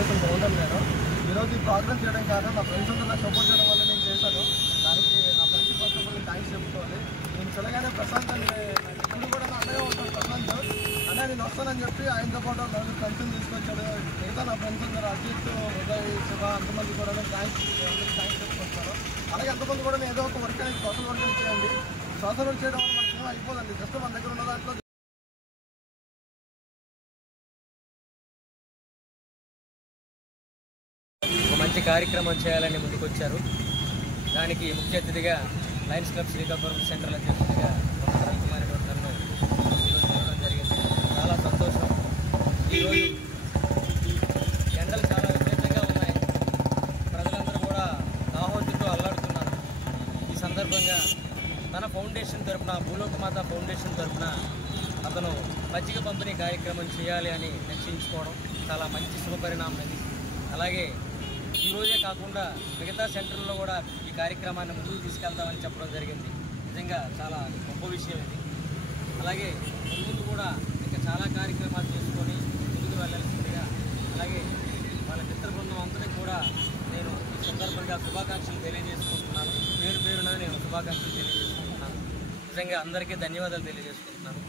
ఉద్దేశం బాగుంటాను. నేను ఈరోజు ఈ ప్రోగ్రామ్ చేయడం కారణం నా ఫ్రెండ్స్ అందరూ నాకు సపోర్ట్ చేయడం వల్ల నేను చేశాను. దానికి నా friends first of all thanks చెప్పుకోవాలి. నేను చెల్లగానే ప్రశాంత్ అని ఇప్పుడు కూడా నా అన్నగా ఉంటాను. ప్రశాంత్ అన్న నేను వస్తానని చెప్పి ఆయనతో పాటు నలుగురు ఫ్రెండ్స్ని తీసుకొచ్చాడు. మిగతా నా ఫ్రెండ్స్ అందరూ అజిత్, ఉదయ్, శివ అంతమంది కూడా థ్యాంక్స్ చెప్పుకుంటాను. అలాగే అంతమంది కూడా ఏదో ఒక వర్క్ అనేది సోషల్ వర్క్ చేయండి. సోషల్ వర్క్ చేయడం వల్ల మనకి ఏం అయిపోదండి. జస్ట్ మన దగ్గర ఉన్న దాంట్లో ఒక మంచి కార్యక్రమం చేయాలని ముందుకొచ్చారు. దానికి ముఖ్య అతిథిగా లయన్స్ క్లబ్ శ్రీకాకుళం సెంట్రల్ అధ్యక్షుడిగా రవికుమార్ గారు ఈరోజు చేయడం జరిగింది. చాలా సంతోషం. ఈరోజు ఎండలు చాలా విపరీతంగా ఉన్నాయి. ప్రజలందరూ కూడా దాహోతుతో అల్లాడుతున్నారు. ఈ సందర్భంగా తన ఫౌండేషన్ తరఫున, భూలోకమాత ఫౌండేషన్ తరఫున అతను మజ్జిగ పంపిణీ కార్యక్రమం చేయాలి అని నిశ్చయించుకోవడం చాలా మంచి శుభపరిణామం ఇది. అలాగే ఈరోజే కాకుండా మిగతా సెంటర్లో కూడా ఈ కార్యక్రమాన్ని ముందుకు తీసుకెళ్తామని చెప్పడం జరిగింది. నిజంగా చాలా గొప్ప విషయం ఇది. అలాగే ముందు కూడా ఇంకా చాలా కార్యక్రమాలు చేసుకొని ముందుకు వెళ్ళాల్సిందిగా, అలాగే వాళ్ళ మిత్ర బృందం అందరికీ కూడా నేను ఈ సందర్భంగా శుభాకాంక్షలు తెలియజేసుకుంటున్నాను. పేరు పేరున నేను శుభాకాంక్షలు తెలియజేసుకుంటున్నాను. నిజంగా అందరికీ ధన్యవాదాలు తెలియజేసుకుంటున్నాను.